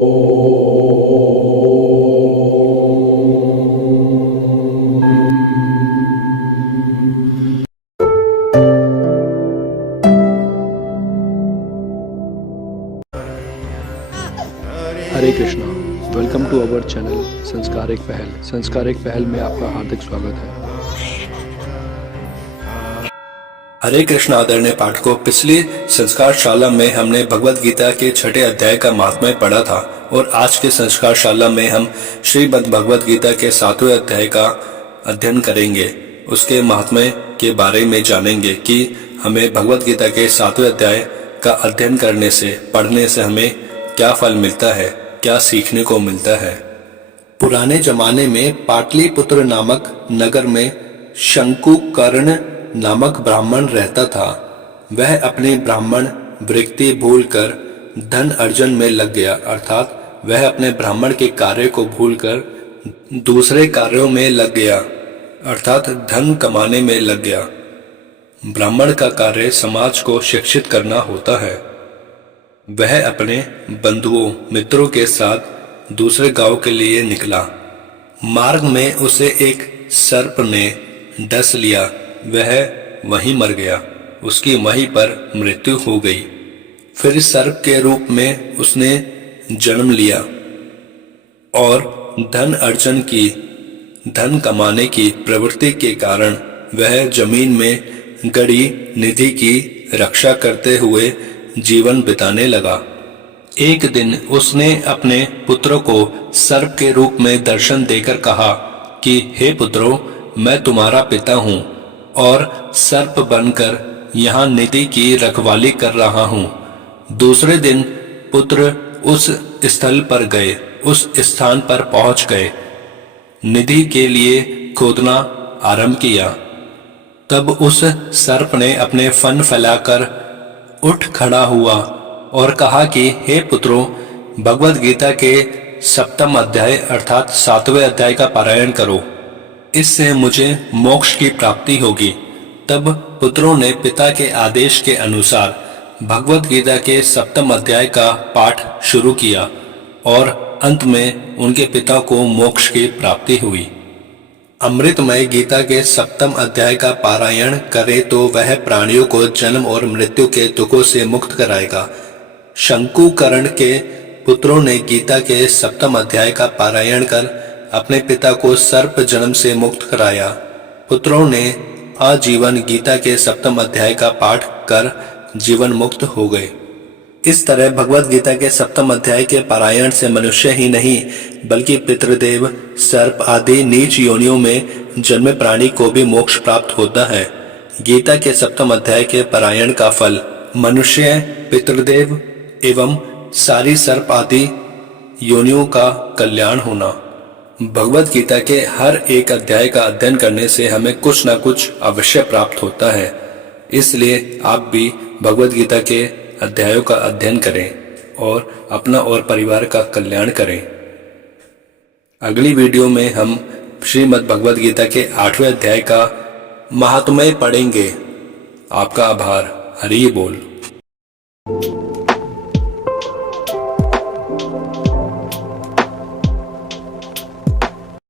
Hare Krishna. Welcome to our channel Sanskar एक पहल। संस्कार एक पहल में आपका हार्दिक स्वागत है। हरे कृष्ण आदरणीय पाठकों, पिछली संस्कार शाला में हमने भगवत गीता के 6ठे अध्याय का महात्म्य पढ़ा था और आज के संस्कार शाला में हम श्रीमद् भगवत गीता के 7वें अध्याय का अध्ययन करेंगे। उसके महात्म्य के बारे में जानेंगे कि हमें भगवत गीता के 7वें अध्याय का अध्ययन करने से, पढ़ने से हमें क्या फल मिलता है, क्या सीखने को मिलता है। पुराने जमाने में पाटलिपुत्र नामक नगर में शंकुकर्ण नामक ब्राह्मण रहता था। वह अपनी ब्राह्मण वृत्ति भूलकर धन अर्जन में लग गया, अर्थात वह अपने ब्राह्मण के कार्य को भूलकर दूसरे कार्यों में लग गया, अर्थात धन कमाने में लग गया। ब्राह्मण का कार्य समाज को शिक्षित करना होता है। वह अपने बंधुओं मित्रों के साथ दूसरे गांव के लिए निकला। मार्ग में उसे एक सर्प ने डस लिया। वह वहीं मर गया। उसकी वहीं पर मृत्यु हो गई। फिर सर्प के रूप में उसने जन्म लिया और धन कमाने की प्रवृत्ति के कारण वह जमीन में गड़ी निधि की रक्षा करते हुए जीवन बिताने लगा। एक दिन उसने अपने पुत्रों को सर्प के रूप में दर्शन देकर कहा कि हे पुत्रों, मैं तुम्हारा पिता हूँ और सर्प बनकर यहाँ निधि की रखवाली कर रहा हूँ। दूसरे दिन पुत्र उस स्थल पर गए, उस स्थान पर पहुंच गए, निधि के लिए खोदना आरंभ किया। तब उस सर्प ने अपने फन फैलाकर उठ खड़ा हुआ और कहा कि हे पुत्रों, भगवत गीता के 7वें अध्याय अर्थात 7वें अध्याय का पारायण करो, इससे मुझे मोक्ष की प्राप्ति होगी। तब पुत्रों ने पिता के आदेश के अनुसार भगवत गीता के 7वें अध्याय का पाठ शुरू किया और अंत में उनके पिता को मोक्ष की प्राप्ति हुई। अमृतमय गीता के 7वें अध्याय का पारायण करे तो वह प्राणियों को जन्म और मृत्यु के दुखों से मुक्त कराएगा। शंकुकर्ण के पुत्रों ने गीता के 7वें अध्याय का पारायण कर अपने पिता को सर्प जन्म से मुक्त कराया। पुत्रों ने आजीवन गीता के 7वें अध्याय का पाठ कर जीवन मुक्त हो गए। इस तरह भगवत गीता के 7वें अध्याय के पारायण से मनुष्य ही नहीं बल्कि पितृदेव, सर्प आदि नीच योनियों में जन्मे प्राणी को भी मोक्ष प्राप्त होता है। गीता के 7वें अध्याय के पारायण का फल मनुष्य, पितृदेव एवं सारी सर्प आदि योनियों का कल्याण होना। भगवत गीता के हर एक अध्याय का अध्ययन करने से हमें कुछ न कुछ अवश्य प्राप्त होता है। इसलिए आप भी भगवत गीता के अध्यायों का अध्ययन करें और अपना और परिवार का कल्याण करें। अगली वीडियो में हम श्रीमद् भगवत गीता के 8वें अध्याय का महात्म्य पढ़ेंगे। आपका आभार। हरि बोल।